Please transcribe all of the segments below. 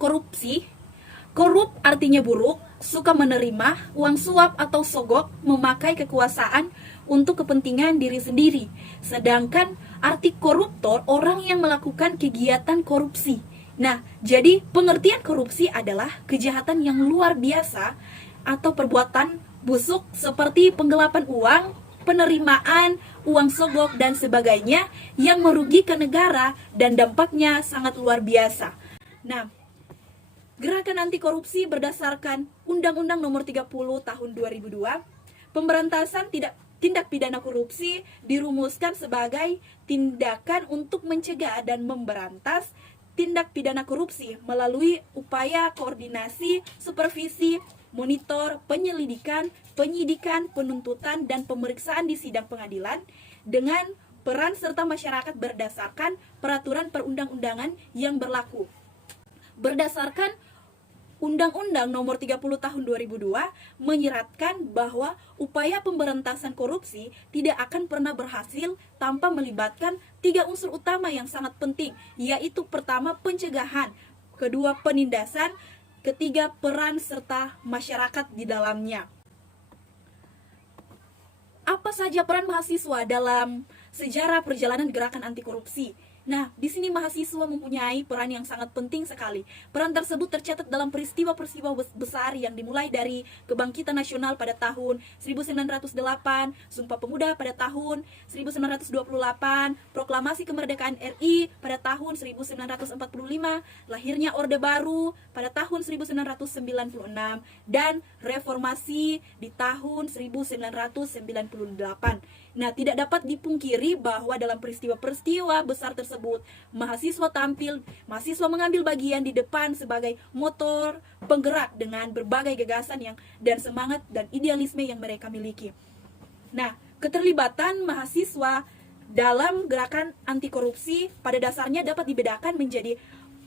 Korupsi. Korup artinya buruk, suka menerima uang suap atau sogok, memakai kekuasaan untuk kepentingan diri sendiri. Sedangkan arti koruptor orang yang melakukan kegiatan korupsi. Nah, jadi pengertian korupsi adalah kejahatan yang luar biasa atau perbuatan busuk seperti penggelapan uang, penerimaan uang sogok dan sebagainya yang merugikan negara dan dampaknya sangat luar biasa. Nah, gerakan anti korupsi berdasarkan Undang-Undang Nomor 30 Tahun 2002, pemberantasan tindak pidana korupsi dirumuskan sebagai tindakan untuk mencegah dan memberantas tindak pidana korupsi melalui upaya koordinasi, supervisi, monitor, penyelidikan, penyidikan, penuntutan, dan pemeriksaan di sidang pengadilan dengan peran serta masyarakat berdasarkan peraturan perundang-undangan yang berlaku. Berdasarkan Undang-Undang Nomor 30 Tahun 2002 menyeratkan bahwa upaya pemberantasan korupsi tidak akan pernah berhasil tanpa melibatkan 3 unsur utama yang sangat penting, yaitu pertama pencegahan, kedua penindasan, ketiga peran serta masyarakat di dalamnya. Apa saja peran mahasiswa dalam sejarah perjalanan gerakan anti korupsi? Nah, di sini mahasiswa mempunyai peran yang sangat penting sekali. Peran tersebut tercatat dalam peristiwa-peristiwa besar yang dimulai dari Kebangkitan Nasional pada tahun 1908, Sumpah Pemuda pada tahun 1928, Proklamasi Kemerdekaan RI pada tahun 1945, lahirnya Orde Baru pada tahun 1996, dan reformasi di tahun 1998. Nah, tidak dapat dipungkiri bahwa dalam peristiwa-peristiwa besar tersebut, mahasiswa mengambil bagian di depan sebagai motor penggerak dengan berbagai gagasan dan semangat dan idealisme yang mereka miliki. Nah, keterlibatan mahasiswa dalam gerakan anti korupsi pada dasarnya dapat dibedakan menjadi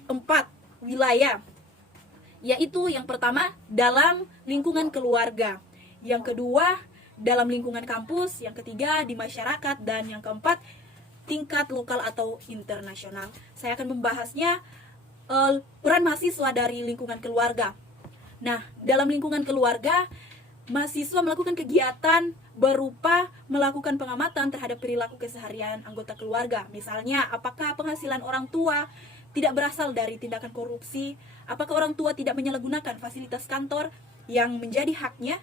4 wilayah, yaitu yang pertama dalam lingkungan keluarga, yang kedua dalam lingkungan kampus, yang ketiga di masyarakat, dan yang keempat tingkat lokal atau internasional. Saya akan membahasnya peran mahasiswa dari lingkungan keluarga. Nah, dalam lingkungan keluarga, mahasiswa melakukan kegiatan berupa melakukan pengamatan terhadap perilaku keseharian anggota keluarga. Misalnya, apakah penghasilan orang tua tidak berasal dari tindakan korupsi? Apakah orang tua tidak menyalahgunakan fasilitas kantor yang menjadi haknya?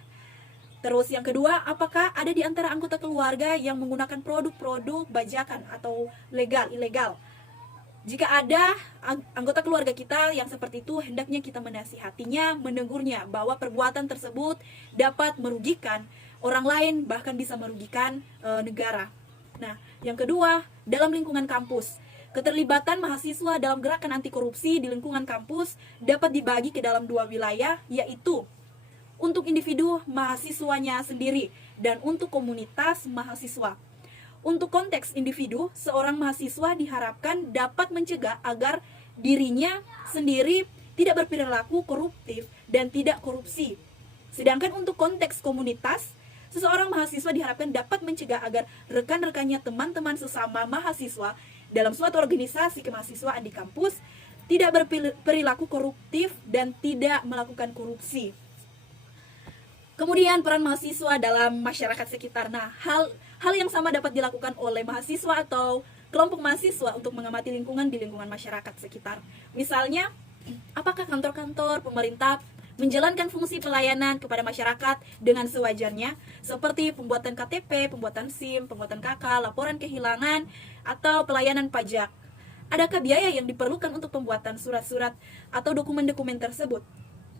Terus yang kedua, apakah ada di antara anggota keluarga yang menggunakan produk-produk bajakan atau ilegal? Jika ada anggota keluarga kita yang seperti itu, hendaknya kita menasihatinya, menegurnya bahwa perbuatan tersebut dapat merugikan orang lain, bahkan bisa merugikan negara. Nah, yang kedua, dalam lingkungan kampus. Keterlibatan mahasiswa dalam gerakan anti korupsi di lingkungan kampus dapat dibagi ke dalam 2 wilayah, yaitu untuk individu mahasiswanya sendiri dan untuk komunitas mahasiswa. Untuk konteks individu, seorang mahasiswa diharapkan dapat mencegah agar dirinya sendiri tidak berperilaku koruptif dan tidak korupsi. Sedangkan untuk konteks komunitas, seseorang mahasiswa diharapkan dapat mencegah agar rekan-rekannya, teman-teman sesama mahasiswa dalam suatu organisasi kemahasiswaan di kampus tidak berperilaku koruptif dan tidak melakukan korupsi. Kemudian peran mahasiswa dalam masyarakat sekitar. Nah, hal yang sama dapat dilakukan oleh mahasiswa atau kelompok mahasiswa untuk mengamati lingkungan di lingkungan masyarakat sekitar. Misalnya, apakah kantor-kantor pemerintah menjalankan fungsi pelayanan kepada masyarakat dengan sewajarnya, seperti pembuatan KTP, pembuatan SIM, pembuatan KK, laporan kehilangan, atau pelayanan pajak? Adakah biaya yang diperlukan untuk pembuatan surat-surat atau dokumen-dokumen tersebut?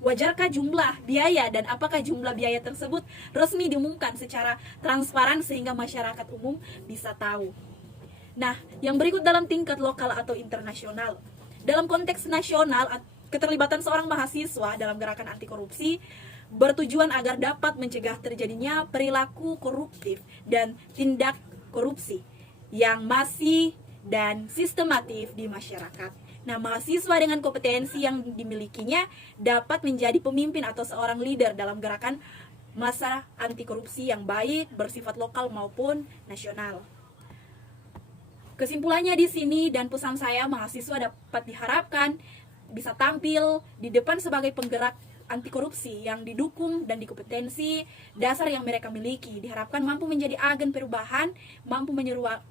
Wajarkah jumlah biaya dan apakah jumlah biaya tersebut resmi diumumkan secara transparan sehingga masyarakat umum bisa tahu? Nah, yang berikut dalam tingkat lokal atau internasional. Dalam konteks nasional, keterlibatan seorang mahasiswa dalam gerakan anti korupsi bertujuan agar dapat mencegah terjadinya perilaku koruptif dan tindak korupsi yang masih dan sistematif di masyarakat. Nah, mahasiswa dengan kompetensi yang dimilikinya dapat menjadi pemimpin atau seorang leader dalam gerakan massa anti korupsi yang baik bersifat lokal maupun nasional. Kesimpulannya di sini dan pesan saya, mahasiswa dapat diharapkan bisa tampil di depan sebagai penggerak anti korupsi yang didukung dan dikompetensi dasar yang mereka miliki. Diharapkan mampu menjadi agen perubahan, mampu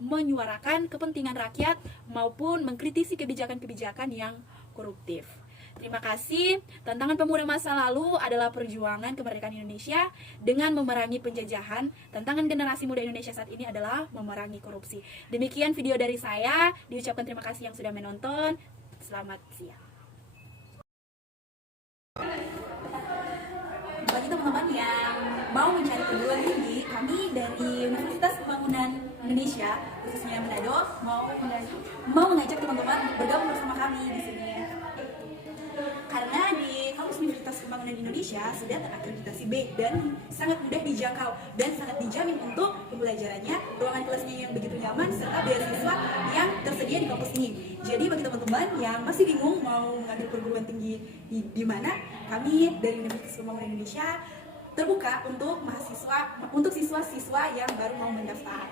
menyuarakan kepentingan rakyat maupun mengkritisi kebijakan-kebijakan yang koruptif. Terima kasih. Tantangan pemuda masa lalu adalah perjuangan kemerdekaan Indonesia dengan memerangi penjajahan. Tantangan generasi muda Indonesia saat ini adalah memerangi korupsi. Demikian video dari saya. Diucapkan terima kasih yang sudah menonton. Selamat siang. Bagi teman-teman yang mau mencari perguruan tinggi, kami dari Universitas Pembangunan Indonesia, khususnya Manado, mau mengajak teman-teman bergabung bersama kami di sini. Karena di kampus Universitas Pembangunan Indonesia sudah terakreditasi B dan sangat mudah dijangkau dan sangat dijamin untuk pembelajarannya, ruangan kelasnya yang begitu nyaman, serta beasiswa yang tersedia di kampus ini. Jadi bagi teman-teman yang masih bingung mau mengambil perguruan tinggi di mana, kami dari Universitas Pembangunan Indonesia terbuka untuk mahasiswa, untuk siswa-siswa yang baru mau mendaftar.